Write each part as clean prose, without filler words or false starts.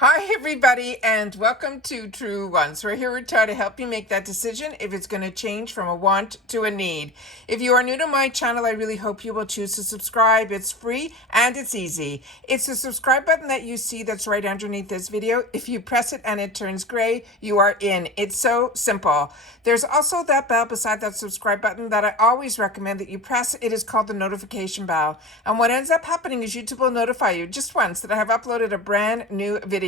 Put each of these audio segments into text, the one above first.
Hi everybody and welcome to True Ones. We're here to try to help you make that decision if it's going to change from a want to a need. If you are new to my channel, I really hope you will choose to subscribe. It's free and it's easy. It's the subscribe button that you see that's right underneath this video. If you press it and it turns gray, you are in. It's so simple. There's also that bell beside that subscribe button that I always recommend that you press. It is called the notification bell. And what ends up happening is YouTube will notify you just once that I have uploaded a brand new video.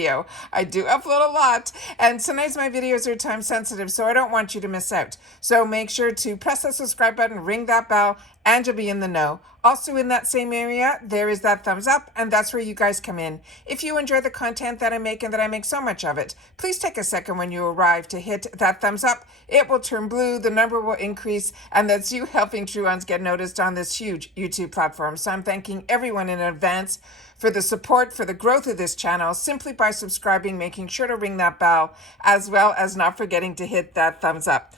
I do upload a lot, and sometimes my videos are time sensitive, so I don't want you to miss out. So make sure to press the subscribe button, ring that bell, and you'll be in the know. Also in that same area, there is that thumbs up, and that's where you guys come in. If you enjoy the content that I make and that I make so much of it, please take a second when you arrive to hit that thumbs up. It will turn blue, the number will increase, and that's you helping True Ones get noticed on this huge YouTube platform. So I'm thanking everyone in advance for the support, for the growth of this channel, simply by subscribing, making sure to ring that bell, as well as not forgetting to hit that thumbs up.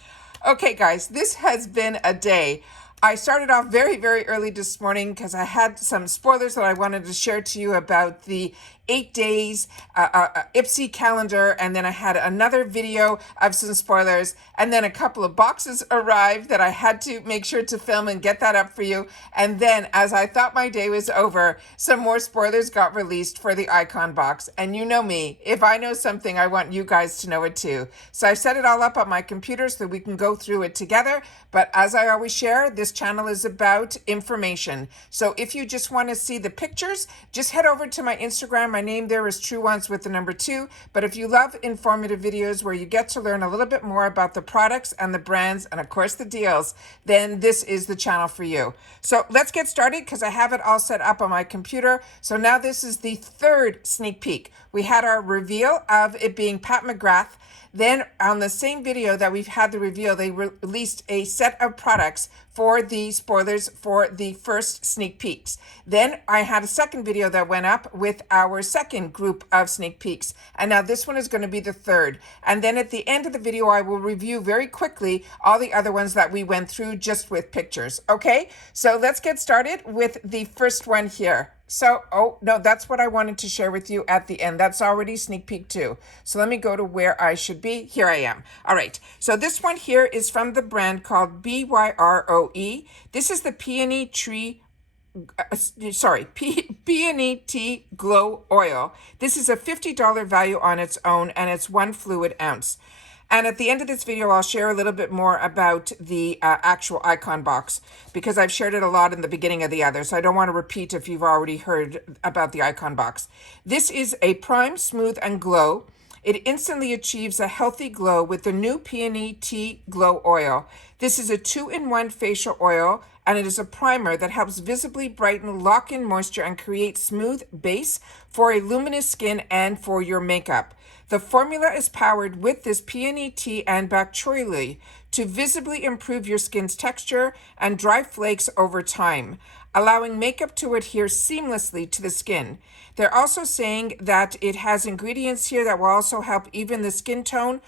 Okay, guys, this has been a day. I started off very, very early this morning because I had some spoilers that I wanted to share to you about the 8 days IPSY calendar, and then I had another video of some spoilers, and then a couple of boxes arrived that I had to make sure to film and get that up for you. And then as I thought my day was over, some more spoilers got released for the icon box. And you know me, if I know something, I want you guys to know it too. So I've set it all up on my computer so we can go through it together. But as I always share, this channel is about information. So if you just want to see the pictures, just head over to my Instagram. My name there is True Ones with the number 2. But if you love informative videos where you get to learn a little bit more about the products and the brands and of course the deals, then this is the channel for you. So let's get started because I have it all set up on my computer. So now this is the third sneak peek. We had our reveal of it being Pat McGrath. Then on the same video that we've had the reveal, they released a set of products for the spoilers for the first sneak peeks. Then I had a second video that went up with our second group of sneak peeks. And now this one is going to be the third. And then at the end of the video, I will review very quickly all the other ones that we went through just with pictures. Okay, so let's get started with the first one here. So, oh, no, that's what I wanted to share with you at the end. That's already sneak peek too. So let me go to where I should be. Here I am. All right. So this one here is from the brand called Byroe. This is the Peony Tea Glow Oil. This is a $50 value on its own, and it's 1 fluid ounce. And at the end of this video, I'll share a little bit more about the actual icon box because I've shared it a lot in the beginning of the other. So I don't want to repeat if you've already heard about the icon box. This is a prime, smooth, and glow. It instantly achieves a healthy glow with the new Peony Tea Glow Oil. This is a 2-in-1 facial oil, and it is a primer that helps visibly brighten, lock in moisture, and create smooth base for a luminous skin and for your makeup. The formula is powered with this peony tea and bacterially to visibly improve your skin's texture and dry flakes over time, allowing makeup to adhere seamlessly to the skin. They're also saying that it has ingredients here that will also help even the skin tone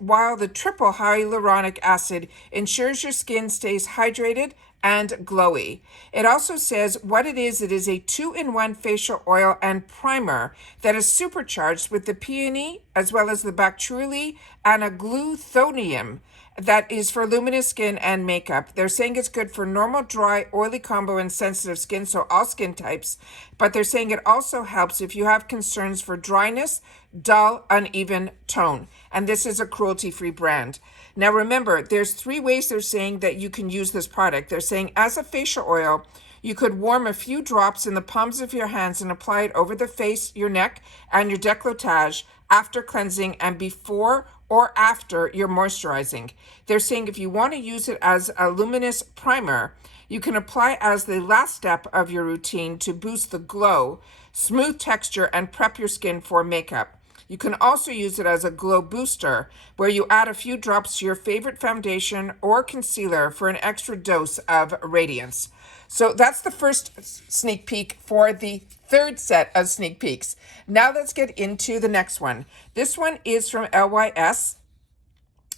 while the triple hyaluronic acid ensures your skin stays hydrated and glowy. It also says what it is a 2-in-1 facial oil and primer that is supercharged with the peony as well as the bacterially and a glutathione that is for luminous skin and makeup. They're saying it's good for normal, dry, oily combo and sensitive skin, so all skin types. But they're saying it also helps if you have concerns for dryness, dull, uneven tone. And this is a cruelty-free brand. Now remember, there's 3 ways they're saying that you can use this product. They're saying as a facial oil, you could warm a few drops in the palms of your hands and apply it over the face, your neck, and your décolletage after cleansing and before or after you're moisturizing. They're saying if you want to use it as a luminous primer, you can apply as the last step of your routine to boost the glow, smooth texture, and prep your skin for makeup. You can also use it as a glow booster, where you add a few drops to your favorite foundation or concealer for an extra dose of radiance. So that's the first sneak peek for the third set of sneak peeks. Now let's get into the next one. This one is from LYS.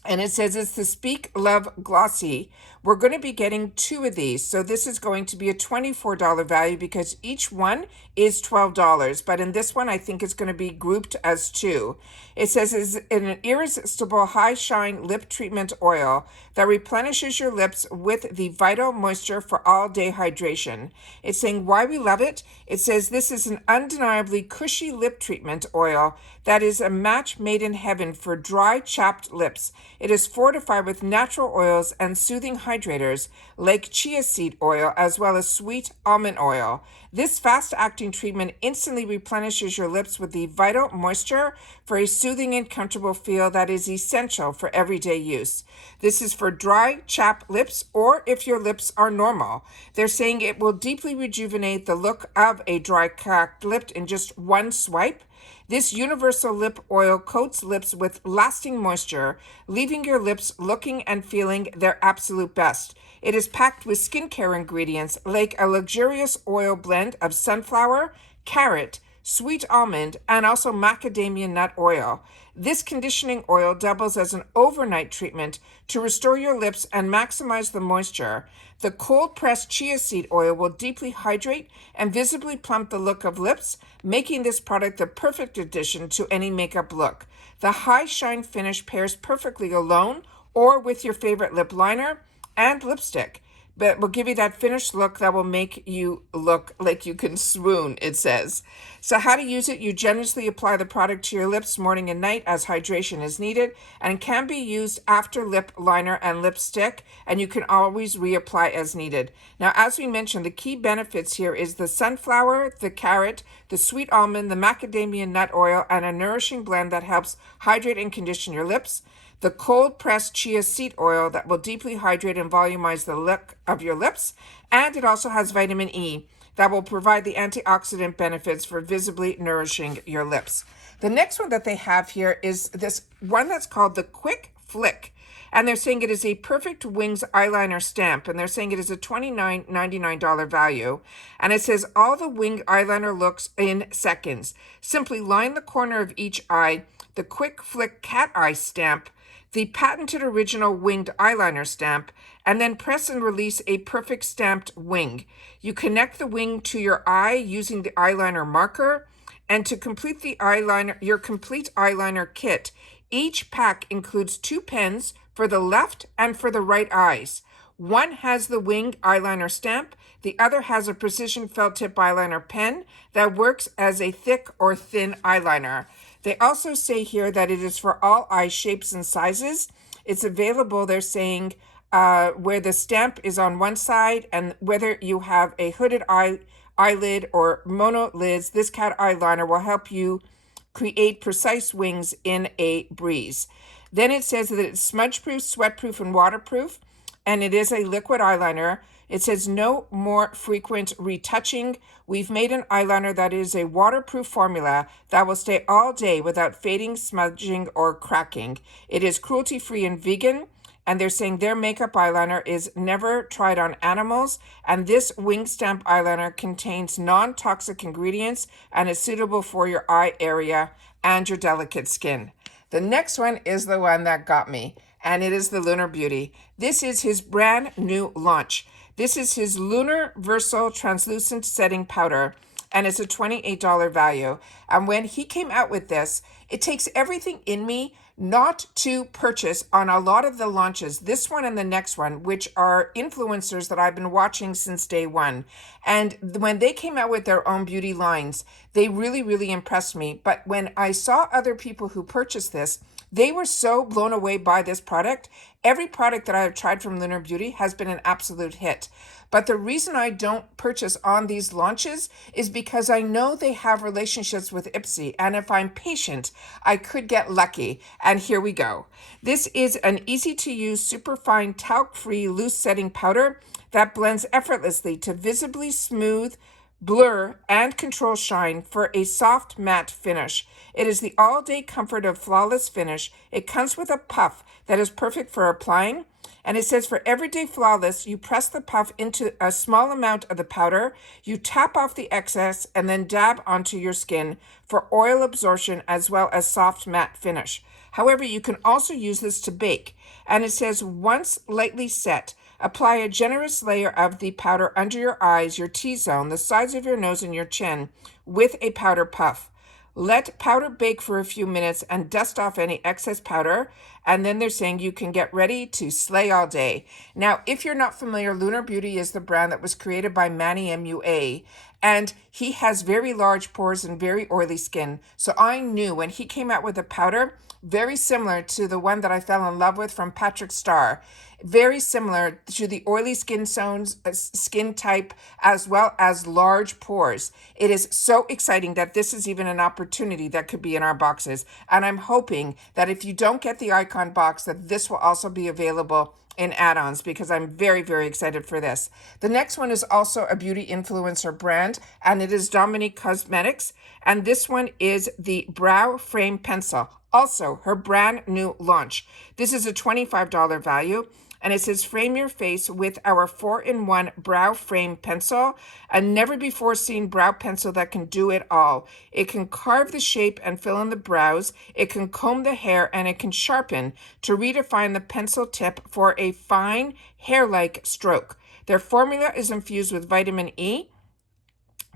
And it says it's the Speak Love Glossy. We're going to be getting 2 of these. So this is going to be a $24 value because each one is $12. But in this one, I think it's going to be grouped as two. It says it's an irresistible high shine lip treatment oil that replenishes your lips with the vital moisture for all day hydration. It's saying why we love it. It says this is an undeniably cushy lip treatment oil that is a match made in heaven for dry, chapped lips. It is fortified with natural oils and soothing hydrators like chia seed oil as well as sweet almond oil. This fast-acting treatment instantly replenishes your lips with the vital moisture for a soothing and comfortable feel that is essential for everyday use. This is for dry, chapped lips or if your lips are normal. They're saying it will deeply rejuvenate the look of a dry, cracked lip in just one swipe. This universal lip oil coats lips with lasting moisture, leaving your lips looking and feeling their absolute best. It is packed with skincare ingredients like a luxurious oil blend of sunflower, carrot, sweet almond, and also macadamia nut oil. This conditioning oil doubles as an overnight treatment to restore your lips and maximize the moisture. The cold-pressed chia seed oil will deeply hydrate and visibly plump the look of lips, making this product the perfect addition to any makeup look. The high shine finish pairs perfectly alone or with your favorite lip liner and lipstick, but will give you that finished look that will make you look like you can swoon, it says. So how to use it: you generously apply the product to your lips morning and night as hydration is needed, and can be used after lip liner and lipstick, and you can always reapply as needed. Now, as we mentioned, the key benefits here is the sunflower, the carrot, the sweet almond, the macadamia nut oil, and a nourishing blend that helps hydrate and condition your lips. The cold-pressed chia seed oil that will deeply hydrate and volumize the look of your lips. And it also has vitamin E that will provide the antioxidant benefits for visibly nourishing your lips. The next one that they have here is this one that's called the Quick Flick. And they're saying it is a perfect wings eyeliner stamp. And they're saying it is a $29.99 value. And it says all the wing eyeliner looks in seconds. Simply line the corner of each eye, the Quick Flick cat eye stamp, the patented original winged eyeliner stamp, and then press and release a perfect stamped wing. You connect the wing to your eye using the eyeliner marker, and to complete the eyeliner, your complete eyeliner kit, each pack includes 2 pens for the left and for the right eyes. One has the winged eyeliner stamp, the other has a precision felt tip eyeliner pen that works as a thick or thin eyeliner. They also say here that it is for all eye shapes and sizes. It's available, they're saying, where the stamp is on one side, and whether you have a hooded eyelid or mono lids, this cat eyeliner will help you create precise wings in a breeze. Then it says that it's smudge-proof, sweat-proof, and waterproof, and it is a liquid eyeliner. It says no more frequent retouching. We've made an eyeliner that is a waterproof formula that will stay all day without fading, smudging, or cracking. It is cruelty-free and vegan, and they're saying their makeup eyeliner is never tried on animals, and this wing stamp eyeliner contains non-toxic ingredients and is suitable for your eye area and your delicate skin. The next one is the one that got me, and it is the Lunar Beauty. This is his brand new launch. This is his Lunar Versal Translucent Setting Powder, and it's a $28 value. And when he came out with this, it takes everything in me not to purchase on a lot of the launches, this one and the next one, which are influencers that I've been watching since day one. And when they came out with their own beauty lines, they really, really impressed me. But when I saw other people who purchased this, they were so blown away by this product. Every product that I have tried from Lunar Beauty has been an absolute hit. But the reason I don't purchase on these launches is because I know they have relationships with IPSY. And if I'm patient, I could get lucky. And here we go. This is an easy-to-use, superfine, talc-free, loose setting powder that blends effortlessly to visibly smooth, blur, and control shine for a soft matte finish. It is the all-day comfort of flawless finish. It comes with a puff that is perfect for applying. And it says for everyday flawless, you press the puff into a small amount of the powder, you tap off the excess, and then dab onto your skin for oil absorption as well as soft matte finish. However, you can also use this to bake. And it says once lightly set, Apply a generous layer of the powder under your eyes, your T-zone, the sides of your nose, and your chin with a powder puff. Let powder bake for a few minutes and dust off any excess powder. And then they're saying you can get ready to slay all day. Now, if you're not familiar, Lunar Beauty is the brand that was created by Manny MUA. And he has very large pores and very oily skin. So I knew when he came out with a powder, very similar to the one that I fell in love with from Patrick Starr, very similar to the oily skin type, as well as large pores. It is so exciting that this is even an opportunity that could be in our boxes. And I'm hoping that if you don't get the Icon box, that this will also be available in add-ons, because I'm very, very excited for this. The next one is also a beauty influencer brand, and it is Dominique Cosmetics. And this one is the Brow Frame Pencil, also her brand new launch. This is a $25 value. And it says, frame your face with our 4-in-1 brow frame pencil, a never before seen brow pencil that can do it all. It can carve the shape and fill in the brows. It can comb the hair, and it can sharpen to redefine the pencil tip for a fine hair-like stroke. Their formula is infused with vitamin E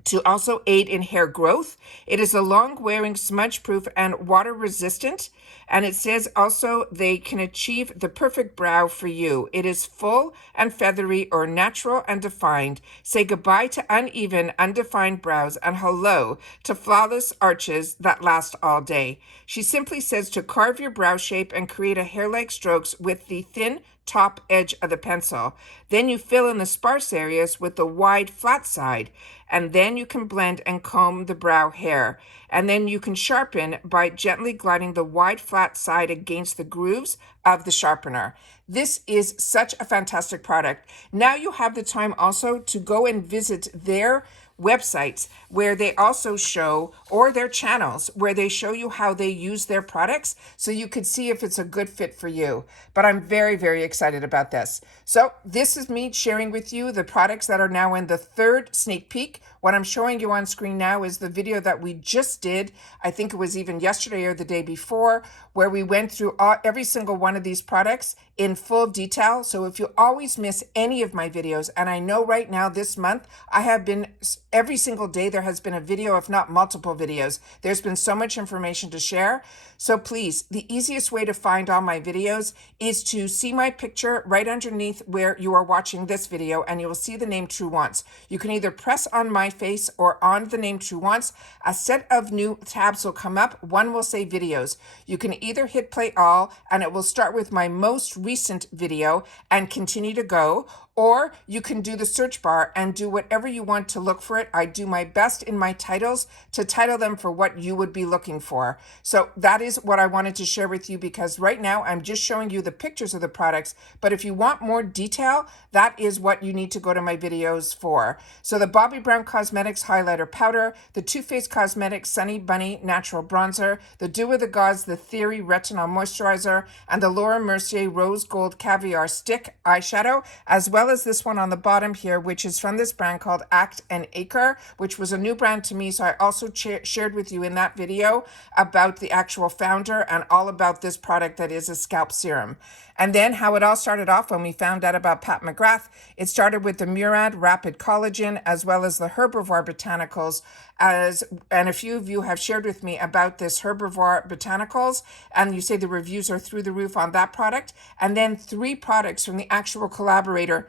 to also aid in hair growth. It is a long-wearing, smudge-proof, and water-resistant. And it says also they can achieve the perfect brow for you. It is full and feathery or natural and defined. Say goodbye to uneven, undefined brows and hello to flawless arches that last all day. She simply says to carve your brow shape and create a hair-like strokes with the thin top edge of the pencil. Then you fill in the sparse areas with the wide flat side, and then you can blend and comb the brow hair. And then you can sharpen by gently gliding the wide flat side against the grooves of the sharpener. This is such a fantastic product. Now you have the time also to go and visit their websites where they also show, or their channels where they show you how they use their products, so you could see if it's a good fit for you. But I'm very, very excited about this. So this is me sharing with you the products that are now in the third sneak peek. What I'm showing you on screen now is the video that we just did. I think it was even yesterday or the day before, where we went through every single one of these products in full detail. So if you always miss any of my videos, and I know right now this month, I have been every single day there has been a video, if not multiple videos. There's been so much information to share. So please, the easiest way to find all my videos is to see my picture right underneath where you are watching this video, and you will see the name True Wants. You can either press on my face or on the name True Wants. A set of new tabs will come up. One will say videos. You can either hit play all, and it will start with my most recent video and continue to go, or you can do the search bar and do whatever you want to look for it. I do my best in my titles to title them for what you would be looking for. So that is what I wanted to share with you, because right now I'm just showing you the pictures of the products. But if you want more detail, that is what you need to go to my videos for. So the Bobbi Brown Cosmetics Highlighter Powder, the Too Faced Cosmetics Sunny Bunny Natural Bronzer, the Dew of the Gods, the Theory Retinol Moisturizer, and the Laura Mercier Rose Gold Caviar Stick Eyeshadow, as well as this one on the bottom here, which is from this brand called Act and Acre, which was a new brand to me. So I also shared with you in that video about the actual founder and all about this product that is a scalp serum. And then how it all started off when we found out about Pat McGrath. It started with the Murad Rapid Collagen, as well as the Herbivore Botanicals, and a few of you have shared with me about this Herbivore Botanicals, and you say the reviews are through the roof on that product. And then 3 products from the actual collaborator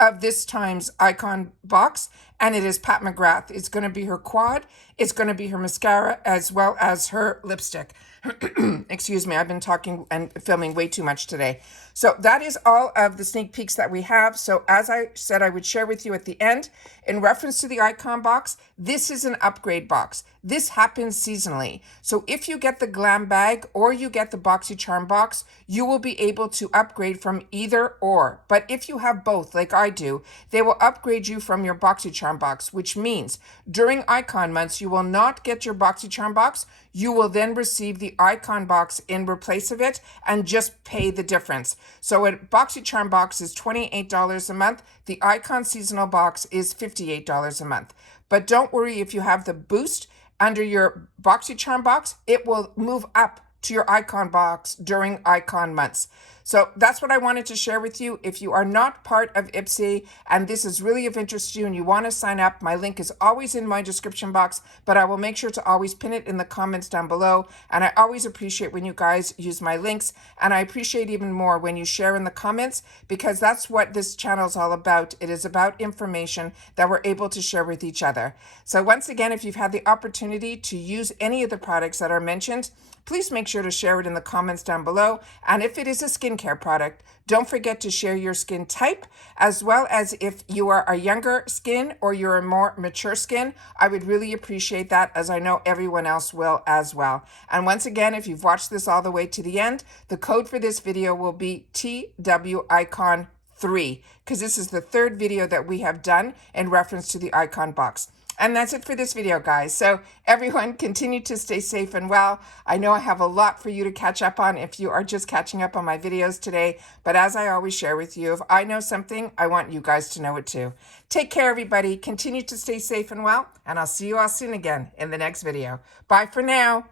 of this time's Icon box, and it is Pat McGrath. It's going to be her quad, it's going to be her mascara, as well as her lipstick. Excuse me, I've been talking and filming way too much today. So that is all of the sneak peeks that we have. So as I said, I would share with you at the end, in reference to the Icon box, this is an upgrade box. This happens seasonally. So if you get the Glam bag or you get the BoxyCharm box, you will be able to upgrade from either or. But if you have both, like I do, they will upgrade you from your BoxyCharm box, which means during Icon months, you will not get your BoxyCharm box. You will then receive the Icon box in replace of it and just pay the difference. So a BoxyCharm box is $28 a month. The Icon seasonal box is $58 a month. But don't worry, if you have the boost under your BoxyCharm box, it will move up to your Icon box during Icon months. So that's what I wanted to share with you. If you are not part of IPSY and this is really of interest to you and you want to sign up, my link is always in my description box, but I will make sure to always pin it in the comments down below. And I always appreciate when you guys use my links, and I appreciate even more when you share in the comments, because that's what this channel is all about. It is about information that we're able to share with each other. So once again, if you've had the opportunity to use any of the products that are mentioned, please make sure to share it in the comments down below. And if it is a skincare product, don't forget to share your skin type, as well as if you are a younger skin or you're a more mature skin. I would really appreciate that, as I know everyone else will as well. And once again, if you've watched this all the way to the end, the code for this video will be TWIcon3, because this is the third video that we have done in reference to the icon box. And that's it for this video, guys. So everyone, continue to stay safe and well. I know I have a lot for you to catch up on if you are just catching up on my videos today. But as I always share with you, if I know something, I want you guys to know it too. Take care, everybody. Continue to stay safe and well. And I'll see you all soon again in the next video. Bye for now.